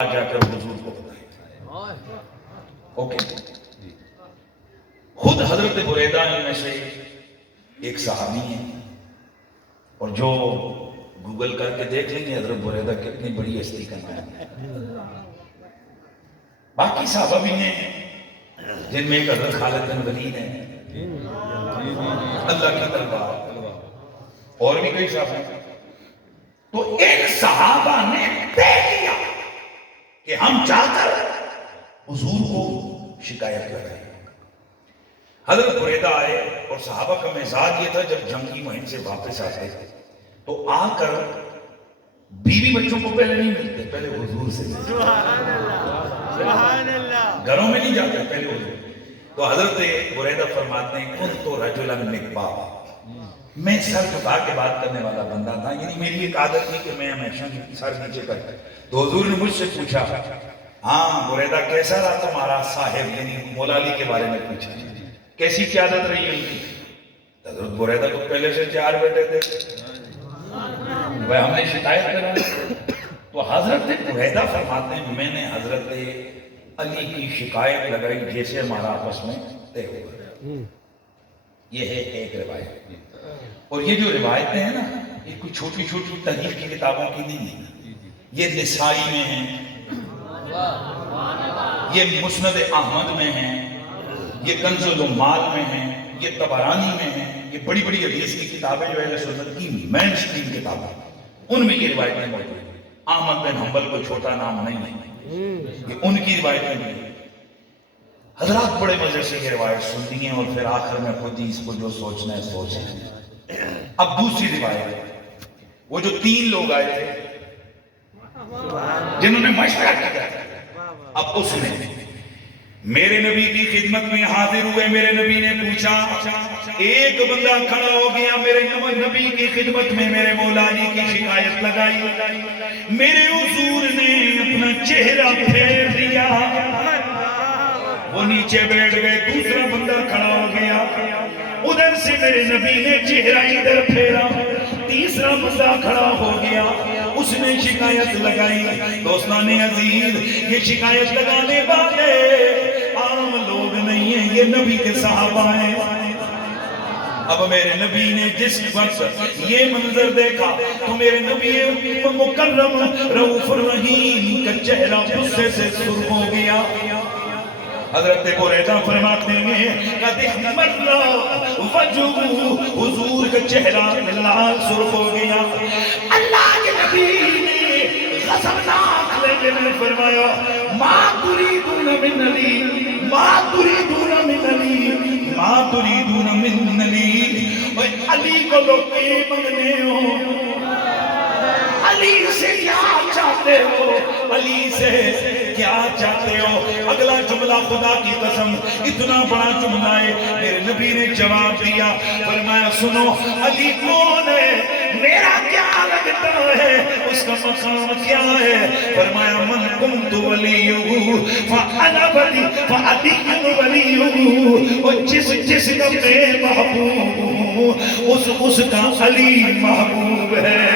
جا کر حضور کو بتائیں. اوکے. خود حضرت بریدہ میں سے ایک صحابی ہیں، اور جو گوگل کر کے دیکھ لیں گے حضرت بریدہ کتنی بڑی ہستی کا نام ہے. باقی صحابہ بھی ہیں جن میں ایک حضرت خالد بن ولید ہیں، اللہ کی تلوار، اور بھی کئی صحابہ ہیں. تو ان صحابہ نے طے کیا کہ ہم جا کر حضور کو شکایت کریں. حضرت بریدہ آئے، اور صحابہ کا مزاج یہ تھا جب جنگی مہم سے واپس آتے تو آ کر بیوی بچوں کو پہلے نہیں ملتے، پہلے حضور سے ملتے. سبحان اللہ. گھروں میں نہیں جاتے، پہلے حضور. تو حضرت بریدہ فرماتے ہیں کن تو رجلا نکبا، میں سر جھکا کے بات کرنے والا بندہ تھا، یعنی میری ایک عادت نہیں کہ میں ہمیشہ سر نیچے کرتا. تو حضور نے مجھ سے پوچھا، ہاں بریدہ کیسا رہا تمہارا صاحب، یعنی مولا علی کے بارے میں پوچھا، کیسی قیادت رہی ان کی. حضرت بریدہ تو پہلے سے 4 بیٹے تھے، وہ ہم نے شکایت کرا. تو حضرت بریدہ فرماتے ہیں میں نے حضرت علی کی شکایت لگائی جیسے ہمارا آپس میں طے ہوا. یہ ہے ایک روایت. اور یہ جو روایتیں ہیں نا، یہ کوئی چھوٹی چھوٹی تاریخ کی کتابوں کی نہیں ہیں. یہ نسائی میں ہیں، یہ مسند احمد میں ہیں، یہ کنز العمال میں ہیں، یہ طبرانی میں ہیں. یہ بڑی بڑی حدیث کی کتابیں جو اہل سنت کی مین اسٹریم کتابیں، ان میں یہ روایتیں موجود ہیں. احمد بن حنبل کو چھوٹا نام نہیں ہے، یہ ان کی روایتیں بھی ہیں. حضرات بڑے مزے سے یہ روایت سنتی ہیں، اور پھر آخر میں خود ہی اس کو جو سوچنا ہے سوچیں. اب دوسری روایت، وہ جو 3 لوگ آئے تھے جنہوں نے مشورہ کیا تھا، اب اس نے میرے نبی کی خدمت میں حاضر ہوئے. میرے نبی نے پوچھا، ایک بندہ کھڑا ہو گیا میرے نبی کی خدمت میں، میرے مولا علی کی شکایت لگائی. میرے حضور نے اپنا چہرہ پھیر دیا، وہ نیچے بیٹھ گئے. دوسرا بندہ کھڑا ہو گیا، ادھر سے میرے نبی نے چہرہ ادھر پھیرا. تیسرا بندہ کھڑا ہو گیا، اس نے شکایت لگائی. دوستان عزیز، یہ شکایت لگانے والے عام لوگ نہیں ہیں، یہ نبی کے صحابہ ہیں. اب میرے نبی نے جس وقت یہ منظر دیکھا تو میرے نبی مکرم رؤوف الرحیم کا چہرہ غصے سے سرخ ہو گیا. حضرت بریدہ فرماتے ہیں قد احمر وجهه، حضور کا چہرہ لال سرخ ہو گیا. اللہ کے نبی نے غضبناک لہجے میں فرمایا، ما تريدون من علی، ما تريدون من علی، ما تريدون من علی. علی کو لوگ کے منگنے ہو، علی سے کیا چاہتے ہو، علی سے کیا چاہتے ہو. اگلا جملہ خدا کی قسم اتنا بڑا جملہ ہے. میرے نبی نے جواب دیا، فرمایا سنو، علی کون ہے، میرا کیا لگتا ہے، اس کا مقام کیا ہے. فرمایا من کنت ولیہ فانا ولی فعلی ولیہ، اور جس کا میں محبوب ہوں اس کا علی محبوب ہے.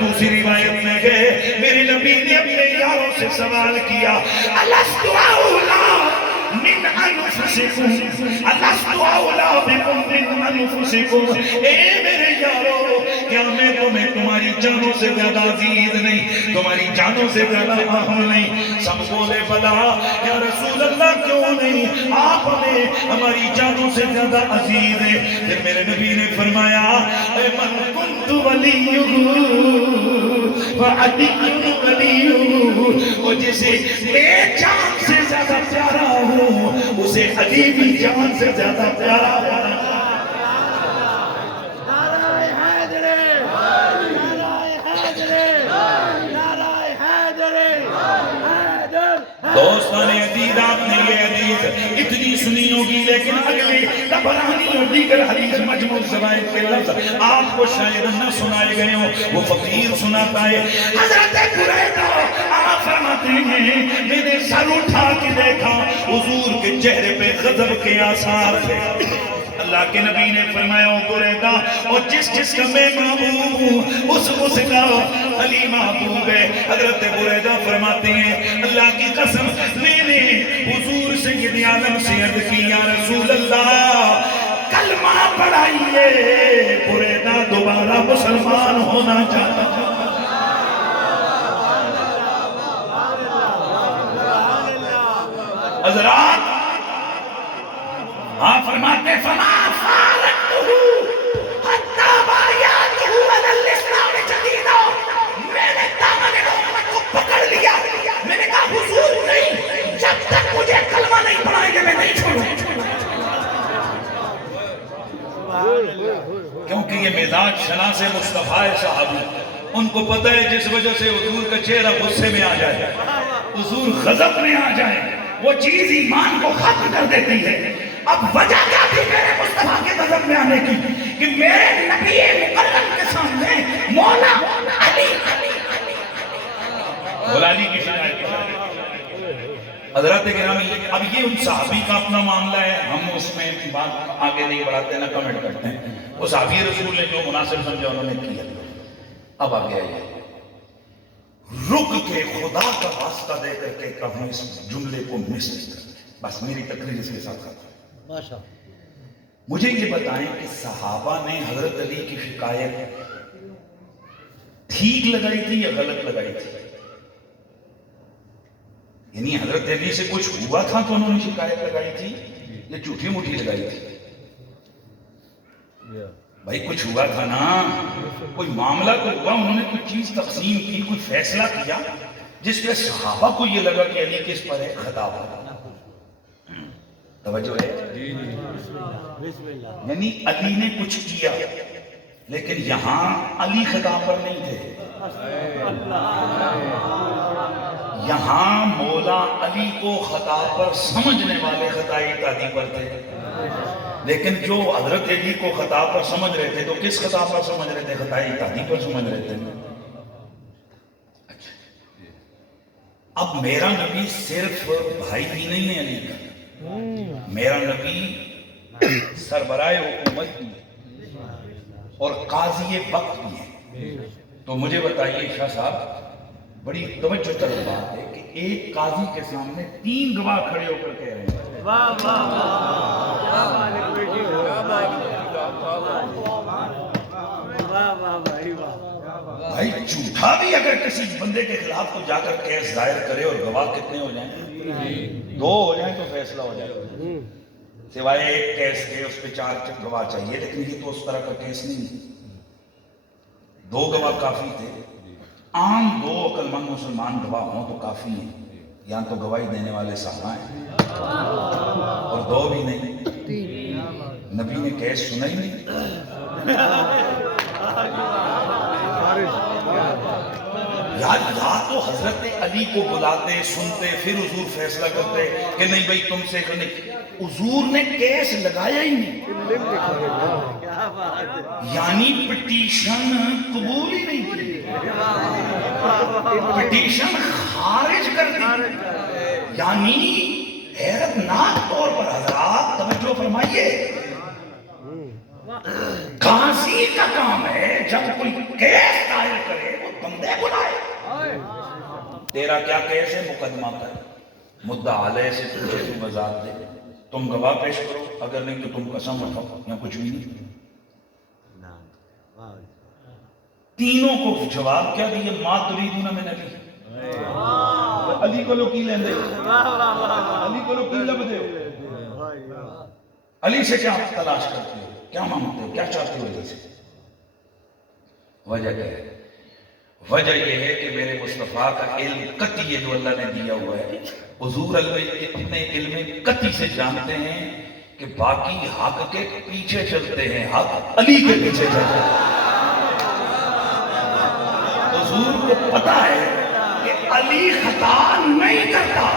دوسری روایت میں گئے، میرے نبی نے اپنے یاروں سے سوال کیا، الست اولا من انفسکم، الست اولا بکم من انفسکم. اے میرے یاروں، کیا میں تمہیں تمہاری جانوں سے زیادہ عزیز نہیں، تمہاری جانوں سے زیادہ اہم نہیں؟ سب بولے بلا یا رسول اللہ کیوں نہیں، آپ ہمیں ہماری جانوں سے زیادہ عزیز ہیں. پھر میرے نبی نے فرمایا، اے من کنت ولیہ وعلی ولیہ، اور جسے میں جان سے زیادہ پیارا ہوں اسے علی بھی جان سے زیادہ پیارا ہے. دوستان عزیز، آپ نے یہ حدیث اتنی سنی ہوگی، لیکن اگلے طبرانی اور دیگر حدیث مجموع الزوائد کے لفظ آپ کو شاید نہ سنائے گئے ہوں، وہ فقیر سناتا ہے. حضرت بریدہ آپ فرماتے ہیں میں نے سر اٹھا کے دیکھا، حضور کے چہرے پہ غضب کے آثار تھے. اللہ کے نبی نے فرمایا او بریدہ اور جس کا میں محبوب ہوں اس کا علی محبوب ہے. حضرت بریدہ فرماتے ہیں اللہ کی قسم میں نے حضور سید عالم سے عرض کی یا رسول اللہ کلمہ پڑھائیے بریدہ دوبارہ مسلمان ہونا چاہتا ہے. حضرات آپ فرماتے فما فارقتہو حتی بایاتہو علی الاسلام جدیدہ میں نے دامن امت کو پکڑ لیا. میں نے کہا حضور نہیں جب تک مجھے کلمہ نہیں پڑھائیں گے میں نہیں چھوڑوں. کیونکہ یہ مزاج شناس مصطفیٰ صحابی ان کو پتہ ہے جس وجہ سے حضور کا چہرہ غصے میں آ جائے حضور غضب میں آ جائے وہ چیز ایمان کو ختم کر دیتی ہے. اب وجہ کیا تھی میرے مصطفیٰ کے غضب میں آنے کی کہ میرے نبی مکرم کے سامنے مولا علی کی شکایت کر. حضرات گرامی اب یہ ان صحابی کا اپنا معاملہ ہے ہم اس میں بات آگے نہیں بڑھاتے نہ کمنٹ کرتے ہیں. وہ صحابی رسول نے جو مناسب سمجھا انہوں نے کیا. اب آگے آئیے رک کے خدا کا واسطہ دے کر کے کہوں اس جملے کو مس نہیں کر. بس میری تقریر اس کے ساتھ ختم. مجھے یہ بتائیں کہ صحابہ نے حضرت علی کی شکایت ٹھیک لگائی تھی یا غلط لگائی تھی؟ یعنی حضرت علی سے کچھ ہوا تھا تو انہوں نے شکایت لگائی تھی یا جھوٹی موٹی لگائی تھی؟ بھائی کچھ ہوا تھا نا, کوئی معاملہ تو ہوا, انہوں نے کوئی چیز تقسیم کی, کوئی فیصلہ کیا جس پہ صحابہ کو یہ لگا کہ علی کس پر ہے, خطا پر. توجہ ہے, یعنی علی نے کچھ کیا لیکن یہاں علی خطا پر نہیں تھے, یہاں مولا علی کو خطا پر سمجھنے والے خطائی ارتادی پر تھے. لیکن جو حضرت علی کو خطا پر سمجھ رہے تھے تو کس خطا پر سمجھ رہے تھے؟ خطائی ارتادی پر سمجھ رہے تھے. اب میرا نبی صرف بھائی ہی نہیں ہے علی کا, میرا نبی سربراہ حکومت بھی اور قاضی وقت بھی ہے. تو مجھے بتائیے شاہ صاحب بڑی توجہ طلب بات ہے کہ ایک قاضی کے سامنے 3 گواہ کھڑے ہو کر کہہ رہے ہیں بھائی جھوٹا بھی اگر کسی بندے کے خلاف تو جا کر کیس دائر کرے اور گواہ کتنے ہو جائیں, 2 ہو جائیں تو فیصلہ ہو جائے, سوائے ایک کیس کے اس پہ 4 گواہ چاہیے. لیکن یہ تو اس طرح کا کیس نہیں, 2 گواہ کافی تھے. عام 2 عقل مند مسلمان گواہ ہوں تو کافی ہیں. یہاں تو گواہی دینے والے صحابہ ہیں اور 2 بھی نہیں. نبی نے کیس سنا ہی نہیں. یا تو حضرت علی کو بلاتے سنتے پھر حضور فیصلہ کرتے کہ نہیں بھائی تم سے نہیں. حضور نے کیس لگایا ہی نہیں, یعنی پٹیشن قبول ہی نہیں کی, پٹیشن خارج کر دی. یعنی حیرت ناک طور پر حضرات توجہ فرمائیے, قاضی کا کام ہے جب کوئی کیس دائر کرے وہ بندے بلائے. تیرا کیا کیس ہے, مقدمہ کر, مدعا علیہ سے پوچھے تو وضاحت دے, تم گواہ پیش کرو, اگر نہیں تو تم قسم اٹھاؤ یا کچھ بھی نہیں. تینوں کو جواب کیا دیا, ما تريدون من علی. علی کو لو کی لیندے, علی کو لو کی لبدے ہو, علی سے کیا تلاش کرتے ہو, کیا مانگتے ہو, کیا چاہتے ہو علی سے؟ وجہ کیا ہے؟ وجہ یہ ہے کہ میرے مصطفیٰ کا علم قطعی ہے جو اللہ نے دیا ہوا ہے. حضور اتنے علم قطعی سے جانتے ہیں کہ باقی حق کے پیچھے چلتے ہیں, حق علی کے پیچھے چلتے ہیں. حضور کو پتا ہے کہ علی خطا نہیں کرتا,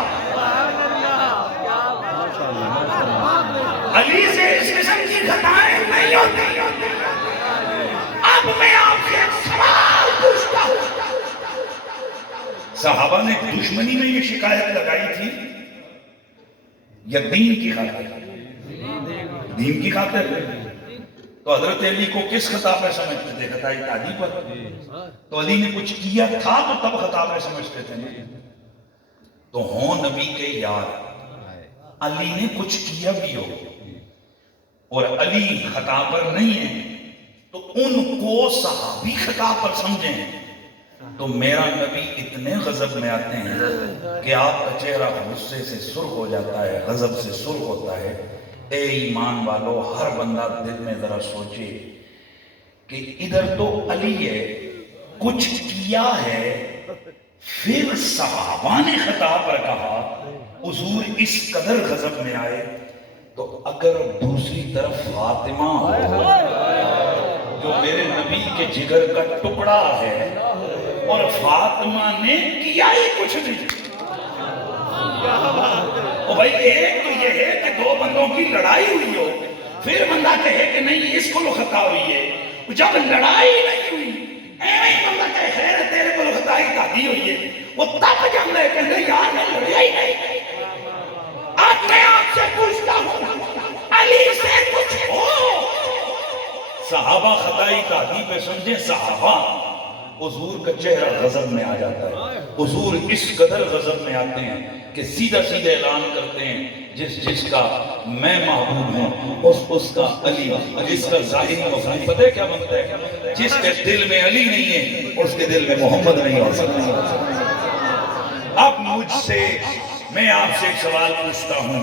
علی سے اس قسم کی خطائیں نہیں ہوتی. اب میں آپ سے ایک سوال پوچھتا ہوں, صحابہ نے دشمنی میں یہ شکایت لگائی تھی یا دین کی خاطر؟ دین کی خاطر. تو حضرت علی کو کس خطا پہ سمجھتے تھے؟ خطائی تعدی پر. تو علی نے کچھ کیا تھا تو تب خطا پہ سمجھتے تھے نا. تو ہوں نبی کے یار، علی نے کچھ کیا بھی ہو اور علی خطا پر نہیں ہے تو ان کو صحابی خطا پر سمجھیں تو میرا نبی اتنے غضب میں آتے ہیں کہ آپ کا چہرہ غصے سے سرخ ہو جاتا ہے، غضب سے سرخ ہوتا ہے. اے ایمان والو، ہر بندہ دل میں ذرا سوچے کہ ادھر تو علی ہے، کچھ کیا ہے، پھر صحابہ نے خطا پر کہا، حضور اس قدر غضب میں آئے. تو اگر دوسری طرف فاطمہ ہو جو میرے نبی کے جگر کا ٹکڑا ہے اور فاطمہ نے کیا ہی کچھ نہیں. او بھائی، ایک تو یہ ہے کہ دو بندوں کی لڑائی ہوئی ہو، پھر بندہ کہے کہ نہیں اس کو خطا ہوئی ہے. جب لڑائی نہیں ہوئی ایویں بندہ کہے خیر تیرے کو خطائی تعدی ہوئی ہے، وہ تب جب لے کہ نہیں یار میں لڑائی نہیں. آج میں آپ سے پوچھتا ہوں علی سے کچھ ہو؟ صحابہ خطائی تعدی پہ سمجھیں. صحابہ حضور کا چہرہ غضب میں آ جاتا ہے. حضور اس قدر غضب میں آتے ہیں کہ سیدھا سیدھا اعلان کرتے ہیں جس کا میں محبوب ہوں اس کا علی، جس کا ظاہری مفہوم پتہ ہے کیا بنتا ہے؟ جس کے دل میں علی نہیں ہے اس کے دل میں محمد نہیں ہو سکتا. اب مجھ سے میں آپ سے ایک سوال پوچھتا ہوں،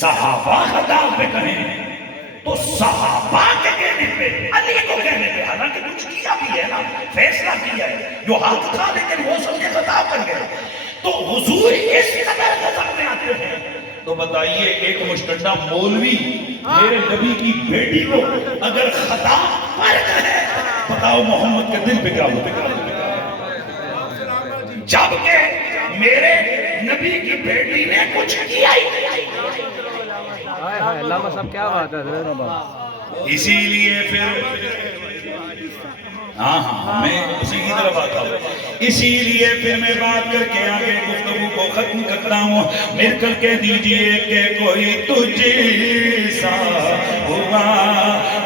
صحابہ خطا پہ کہیں تو صحابہ کے کہنے پہ، علی کو کہنے پہ، حالانکہ کچھ کیا بھی ہے نا، فیصلہ کیا ہے، جو حق تھا لیکن وہ سب کے خطا کر گئے، تو حضور اس قدر غضب میں آتے ہیں. تو بتائیے ایک مشتڈا مولوی میرے نبی کی بیٹی کو اگر خطا پر کہے، بتاؤ محمد کے دل پہ کیا ہوتا ہے؟ جبکہ میرے نبی کی بیٹی نے کچھ کیا ہی نہیں. علامہ صاحب کیا بات ہے. اسی لیے پھر ہاں میں اسی کی طرف آتا ہوں. اسی لیے پھر میں بات کر کے آگے گفتگو کو ختم کرتا ہوں. مل کر کہہ دیجئے کہ کوئی تجھ سا ہوا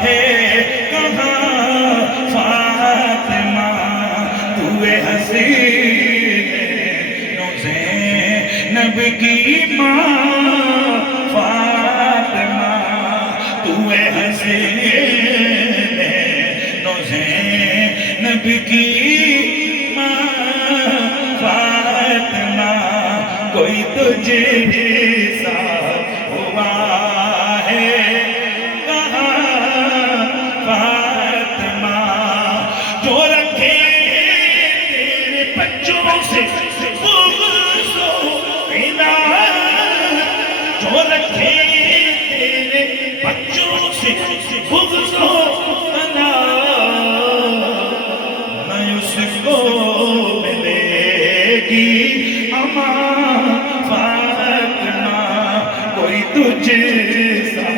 ہے کہاں فاطمہ، تو حسینوں زینب کی ماں فاطمہ، تو حسینوں زینب کی ماں فاطمہ، کوئی تجھ سا ہوا ہے کہاں فاطمہ، جو رکھے تیرے بچوں سے بغض و عناد، جو رکھے تیرے بچوں سے بغض و عناد، نہ اس کو ملے گی امان فاطمہ، کوئی تجھ سا